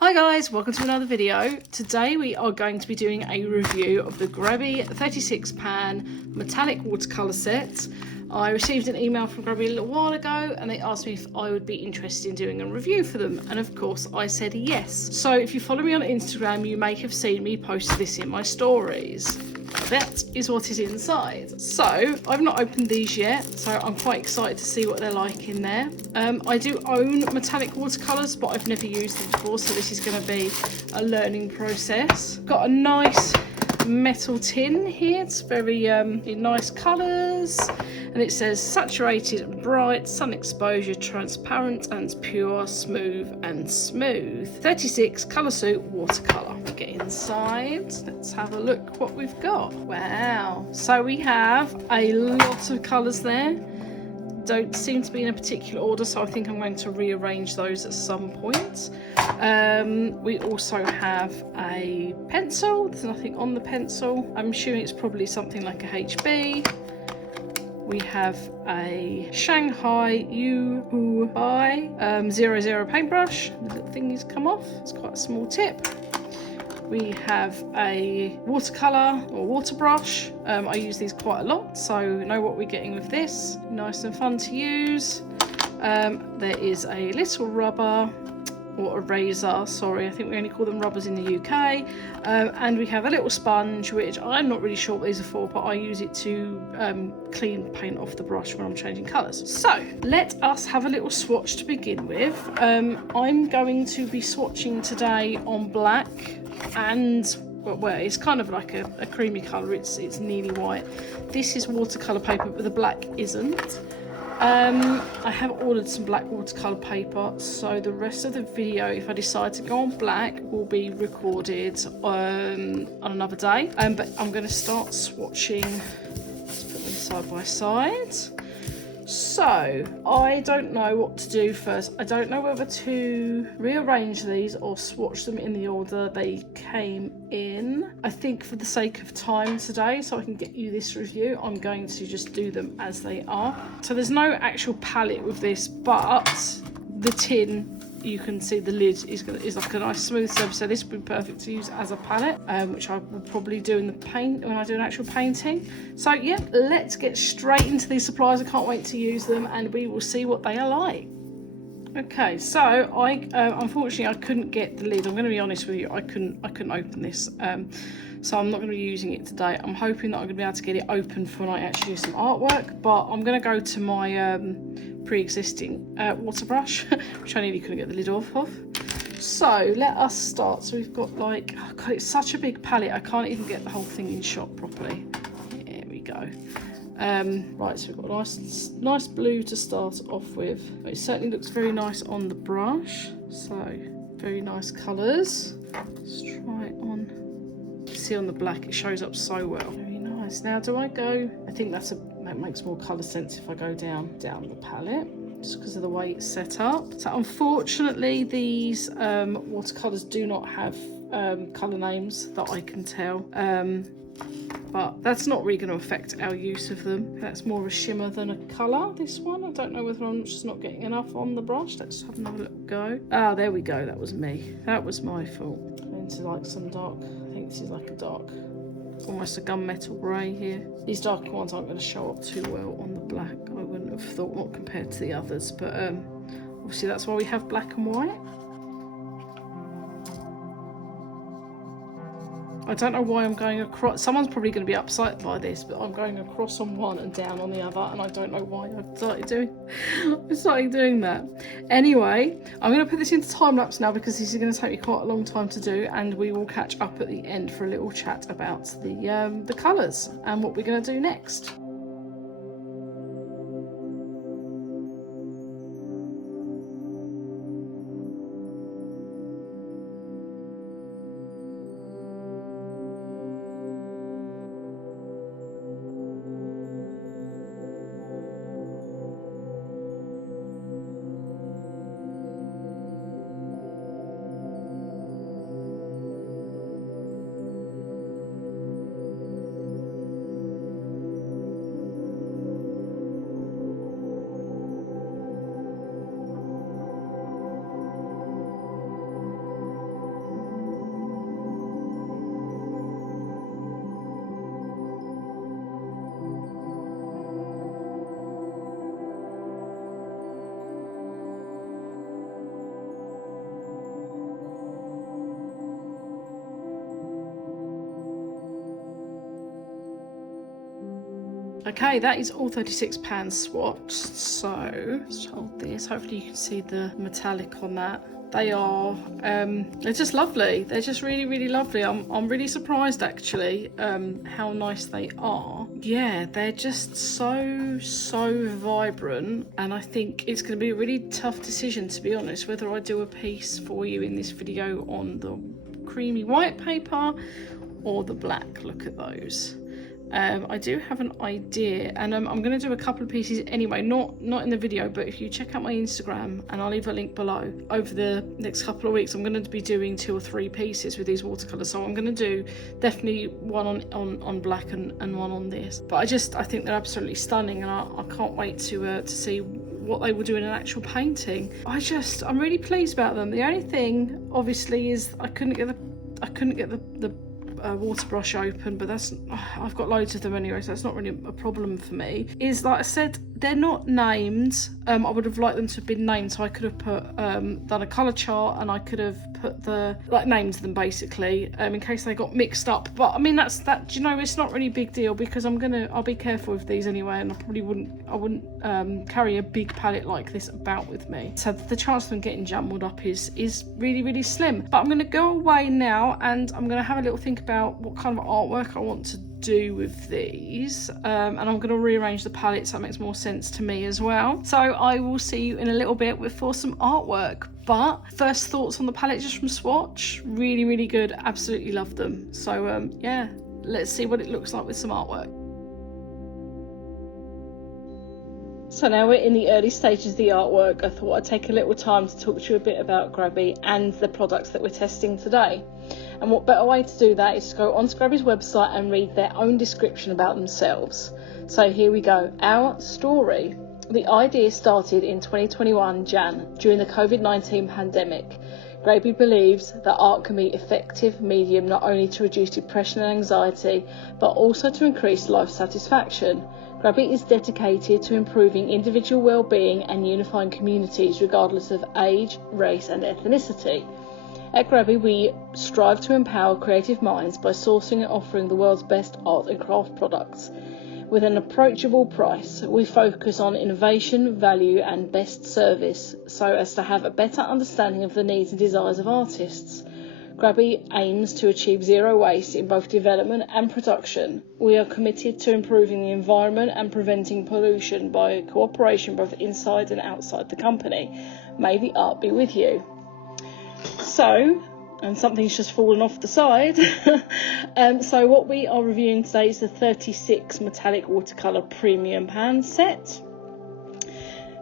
Hi guys, welcome to another video. Today we are going to be doing a review of the GRABIE 36 pan metallic watercolour set. I received an email from GRABIE a little while ago and they asked me if I would be interested in doing a review for them, and of course I said yes. So if you follow me on Instagram, you may have seen me post this in my stories. That is what is inside. So I've not opened these yet, so I'm quite excited to see what they're like in there. I do own metallic watercolours, but I've never used them before, so this is going to be a learning process. Got a nice metal tin here. It's very in nice colours, and it says saturated, bright, sun exposure, transparent and pure, smooth and smooth. 36 colour suit watercolour. Get inside, let's have a look what we've got. Wow, so we have a lot of colours there. Don't seem to be in a particular order, so I think I'm going to rearrange those at some point. We also have a pencil. There's nothing on the pencil. I'm assuming it's probably something like a HB. We have a Shanghai UI 00 paintbrush. The little thingies come off. It's quite a small tip. We have a watercolour or water brush. I use these quite a lot, so know what we're getting with this. Nice and fun to use. There is a little rubber or eraser, sorry, I think we only call them rubbers in the UK. And we have a little sponge, which I'm not really sure what these are for, but I use it to clean paint off the brush when I'm changing colours. So let us have a little swatch to begin with. I'm going to be swatching today on black and well, it's kind of like a creamy colour. It's nearly white. This is watercolour paper, but the black isn't. I have ordered some black watercolour paper, so the rest of the video, if I decide to go on black, will be recorded on another day. But I'm going to start swatching. Let's put them side by side. So I don't know what to do first. I don't know whether to rearrange these or swatch them in the order they came in. I think for the sake of time today, so I can get you this review, I'm going to just do them as they are. So there's no actual palette with this, but the tin, you can see the lid is like a nice smooth surface, so this would be perfect to use as a palette, which I will probably do in the paint when I do an actual painting. So yeah, let's get straight into these supplies. I can't wait to use them and we will see what they are like. Okay, so I unfortunately I couldn't get the lid. I'm going to be honest with you, I couldn't open this, so I'm not going to be using it today. I'm hoping that I'm going to be able to get it open for when I actually do some artwork, but I'm going to go to my pre-existing water brush, which I nearly couldn't get the lid off of. So let us start. So we've got like, oh God, it's such a big palette, I can't even get the whole thing in shot properly. Here we go. Right, so we've got a nice blue to start off with. It certainly looks very nice on the brush, so very nice colours. Let's try it on. See, on the black it shows up so well. Very nice. Now do I go, I think that makes more colour sense if I go down the palette, just because of the way it's set up. So unfortunately these watercolours do not have colour names that I can tell. But that's not really going to affect our use of them. That's more of a shimmer than a colour, this one. I don't know whether I'm just not getting enough on the brush. Let's have another little go. Ah, there we go. That was me. That was my fault. I'm into like some dark, I think this is like a dark, almost a gunmetal grey here. These darker ones aren't going to show up too well on the black, I wouldn't have thought, not compared to the others. But obviously that's why we have black and white. I don't know why I'm going across. Someone's probably going to be upset by this, but I'm going across on one and down on the other, and I don't know why I've started doing that. Anyway, I'm going to put this into time lapse now because this is going to take me quite a long time to do, and we will catch up at the end for a little chat about the colours and what we're going to do next. Okay, that is all 36 pans swatched, so let's hold this. Hopefully you can see the metallic on that. They are, they're just lovely. They're just really, really lovely. I'm really surprised actually how nice they are. Yeah, they're just so vibrant, and I think it's going to be a really tough decision, to be honest, whether I do a piece for you in this video on the creamy white paper or the black. Look at those. I do have an idea, and I'm going to do a couple of pieces anyway, not in the video, but if you check out my Instagram, and I'll leave a link below, over the next couple of weeks I'm going to be doing 2 or 3 pieces with these watercolours. So I'm going to do definitely one on black and one on this, but I think they're absolutely stunning, and I can't wait to see what they will do in an actual painting. I'm really pleased about them. The only thing obviously is I couldn't get the water brush open, but I've got loads of them anyway, so that's not really a problem for me. Is, like I said, they're not named. I would have liked them to have been named, so I could have put done a colour chart, and I could have put named them basically, in case they got mixed up. But I mean, that you know, it's not really a big deal, because I'll be careful with these anyway, and I wouldn't carry a big palette like this about with me, so the chance of them getting jumbled up is really, really slim. But I'm going to go away now, and I'm going to have a little think about what kind of artwork I want to do with these, and I'm going to rearrange the palette so that makes more sense to me as well. So I will see you in a little bit for some artwork. But first thoughts on the palette just from swatch, really, really good. Absolutely love them. So yeah, let's see what it looks like with some artwork. So now we're in the early stages of the artwork. I thought I'd take a little time to talk to you a bit about GRABIE and the products that we're testing today. And what better way to do that is to go onto GRABIE's website and read their own description about themselves. So here we go. Our story. The idea started in 2021 Jan, during the COVID-19 pandemic. GRABIE believes that art can be an effective medium not only to reduce depression and anxiety, but also to increase life satisfaction. GRABIE is dedicated to improving individual well-being and unifying communities regardless of age, race and ethnicity. At GRABIE, we strive to empower creative minds by sourcing and offering the world's best art and craft products. With an approachable price, we focus on innovation, value and best service so as to have a better understanding of the needs and desires of artists. GRABIE aims to achieve zero waste in both development and production. We are committed to improving the environment and preventing pollution by cooperation both inside and outside the company. May the art be with you. So, and something's just fallen off the side. So what we are reviewing today is the 36 Metallic Watercolour Premium Pan set.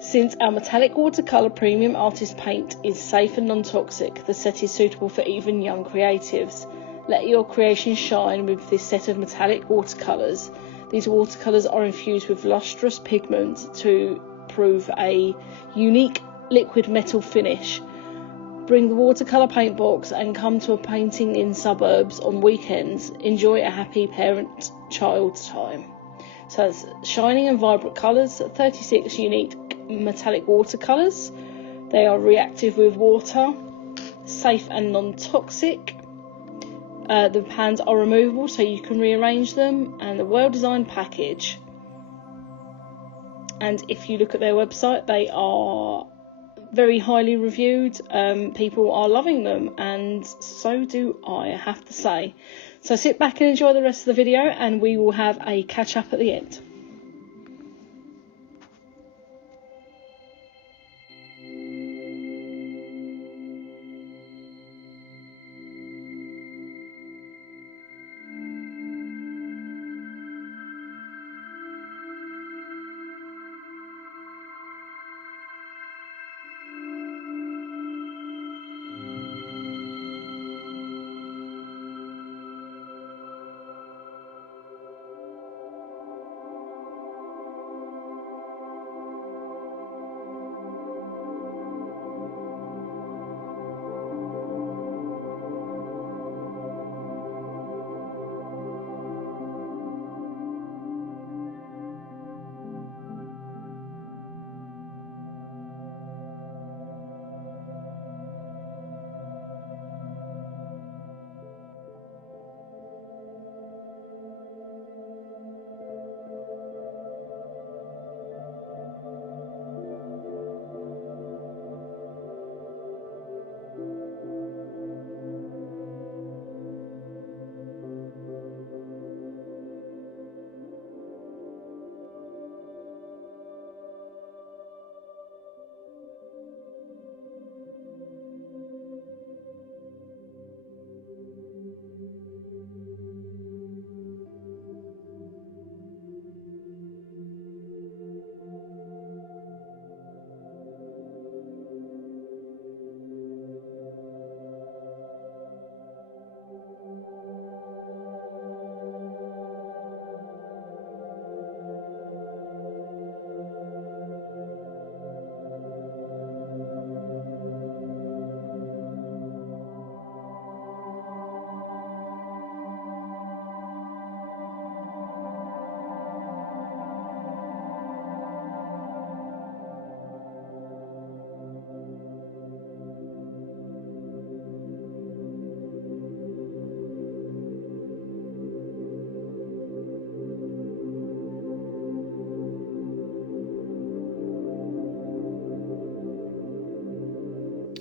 Since our metallic watercolour premium artist paint is safe and non-toxic, the set is suitable for even young creatives. Let your creation shine with this set of metallic watercolours. These watercolours are infused with lustrous pigment to prove a unique liquid metal finish. Bring the watercolour paint box and come to a painting in suburbs on weekends. Enjoy a happy parent-child time. So it's shining and vibrant colours, 36 unique metallic watercolours. They are reactive with water, safe and non-toxic. The pans are removable so you can rearrange them, and a well-designed package. And if you look at their website, they are very highly reviewed. People are loving them, and so do I have to say. So sit back and enjoy the rest of the video, and we will have a catch up at the end.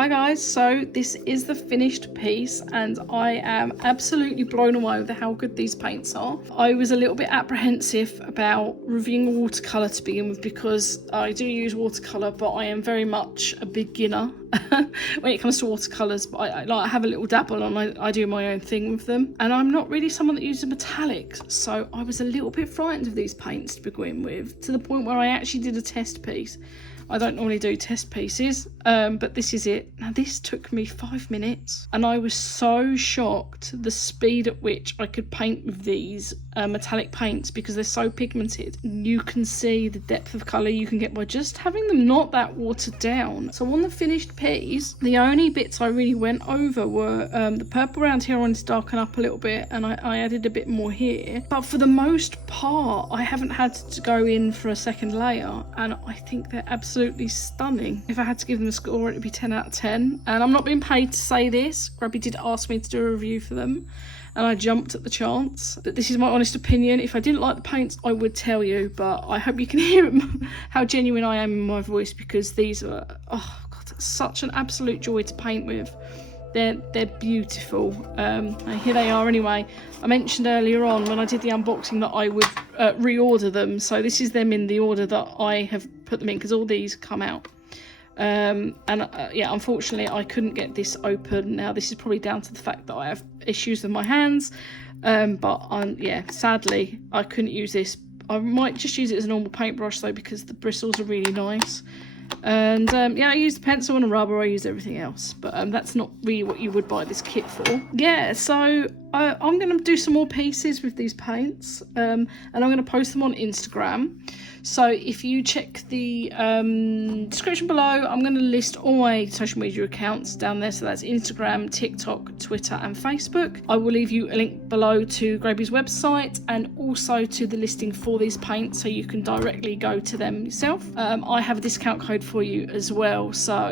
Hi guys, so this is the finished piece and I am absolutely blown away with how good these paints are. I was a little bit apprehensive about reviewing watercolour to begin with because I do use watercolour, but I am very much a beginner when it comes to watercolours. But I have a little dabble and I do my own thing with them, and I'm not really someone that uses metallics, so I was a little bit frightened of these paints to begin with, to the point where I actually did a test piece. I don't normally do test pieces, but this is it. Now this took me 5 minutes and I was so shocked the speed at which I could paint with these metallic paints, because they're so pigmented. You can see the depth of colour you can get by just having them not that watered down. So on the finished piece, the only bits I really went over were the purple around here I wanted to darken up a little bit, and I added a bit more here. But for the most part, I haven't had to go in for a second layer, and I think they're absolutely stunning. If I had to give them a score, it'd be 10 out of 10. And I'm not being paid to say this. GRABIE did ask me to do a review for them, and I jumped at the chance. But this is my honest opinion. If I didn't like the paints, I would tell you, but I hope you can hear how genuine I am in my voice, because these are, oh god, such an absolute joy to paint with. They're beautiful. Here they are anyway. I mentioned earlier on when I did the unboxing that I would reorder them, so this is them in the order that I have put them in, because all these come out. Yeah, unfortunately I couldn't get this open. Now this is probably down to the fact that I have issues with my hands, but yeah, sadly I couldn't use this. I might just use it as a normal paintbrush though, because the bristles are really nice. And yeah, I used a pencil and a rubber. I used everything else, but that's not really what you would buy this kit for. Yeah, so I'm going to do some more pieces with these paints, and I'm going to post them on Instagram. So if you check the description below, I'm going to list all my social media accounts down there. So that's Instagram, TikTok, Twitter and Facebook. I will leave you a link below to GRABIE's website and also to the listing for these paints, so you can directly go to them yourself. I have a discount code for you as well, so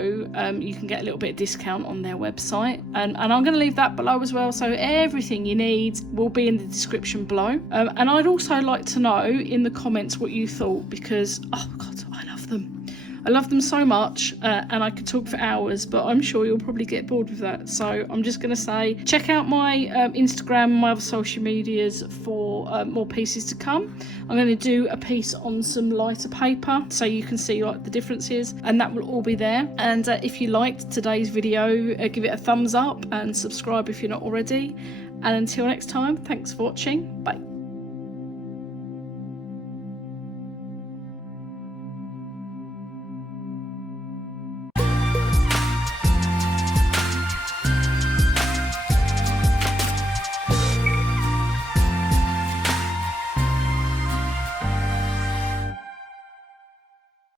you can get a little bit of discount on their website, and I'm going to leave that below as well, so everything you need will be in the description below. And I'd also like to know in the comments what you thought, because oh god, I love them. I love them so much, and I could talk for hours, but I'm sure you'll probably get bored with that. So I'm just going to say, check out my Instagram, my other social medias for more pieces to come. I'm going to do a piece on some lighter paper so you can see like the differences, and that will all be there. And if you liked today's video, give it a thumbs up and subscribe if you're not already. And until next time, thanks for watching. Bye.